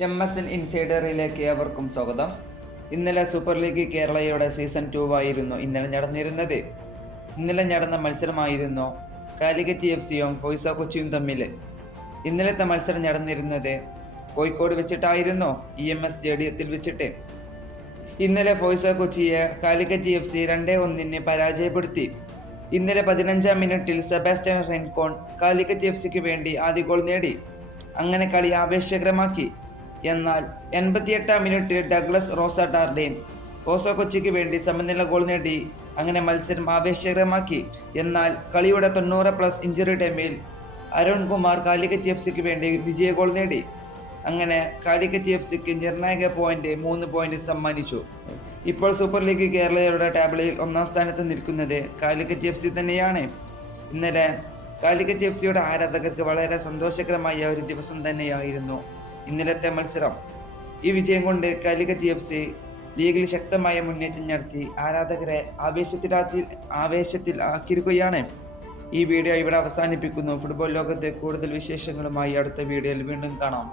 MSN ഇൻസൈഡറിലേക്ക് ഏവർക്കും സ്വാഗതം. ഇന്നലെ സൂപ്പർ ലീഗ് കേരളയുടെ സീസൺ 2 ആയിരുന്നു ഇന്നലെ നടന്ന മത്സരമായിരുന്നു കാലിക്കറ്റ് FC-യും ഫോയ്സ കൊച്ചിയും തമ്മിൽ. ഇന്നലത്തെ മത്സരം നടന്നിരുന്നത് കോഴിക്കോട് വെച്ചിട്ടായിരുന്നു, EMS സ്റ്റേഡിയത്തിൽ വെച്ചിട്ട്. ഇന്നലെ ഫോയ്സ കൊച്ചിയെ കാലിക്കറ്റ് FC 2-1 പരാജയപ്പെടുത്തി. ഇന്നലെ 15-ാം മിനിറ്റിൽ സെബാസ്റ്റ്യൻ റെൻകോൺ കാലിക്കറ്റ് FCക്ക് വേണ്ടി ആദ്യ ഗോൾ നേടി. അങ്ങനെ കളി ആവേശകരമാക്കി. എന്നാൽ 88-ാം മിനിറ്റിൽ ഡഗ്ലസ് റോസ ഡാർഡെൻ ഫോയ്സ കൊച്ചിക്ക് വേണ്ടി സമനില ഗോൾ നേടി. അങ്ങനെ മത്സരം ആവേശകരമാക്കി. എന്നാൽ കളിയുടെ 90+ ഇഞ്ചുറി ടൈമിൽ അരുൺ കുമാർ കാലിക്കറ്റ് FCക്ക് വേണ്ടി വിജയ ഗോൾ നേടി. അങ്ങനെ കാലിക്കറ്റ് FCക്ക് നിർണായക 3 പോയിന്റ് സമ്മാനിച്ചു. ഇപ്പോൾ സൂപ്പർ ലീഗ് കേരളയുടെ ടേബിളിൽ 1-ാം സ്ഥാനത്ത് നിൽക്കുന്നത് കാലിക്കറ്റ് FC തന്നെയാണ്. ഇന്നലെ കാലിക്കറ്റ് FCയുടെ ആരാധകർക്ക് വളരെ സന്തോഷകരമായ ഒരു ദിവസം തന്നെയായിരുന്നു ഇന്നലത്തെ മത്സരം. ഈ വിജയം കൊണ്ട് കാലിക്കറ്റ് FC ലീഗിൽ ശക്തമായ മുന്നേറ്റം നടത്തി ആരാധകരെ ആവേശത്തിൽ ആക്കിയിരിക്കുകയാണ്. ഈ വീഡിയോ ഇവിടെ അവസാനിപ്പിക്കുന്നു. ഫുട്ബോൾ ലോകത്തെ കൂടുതൽ വിശേഷങ്ങളുമായി അടുത്ത വീഡിയോയിൽ വീണ്ടും കാണാം.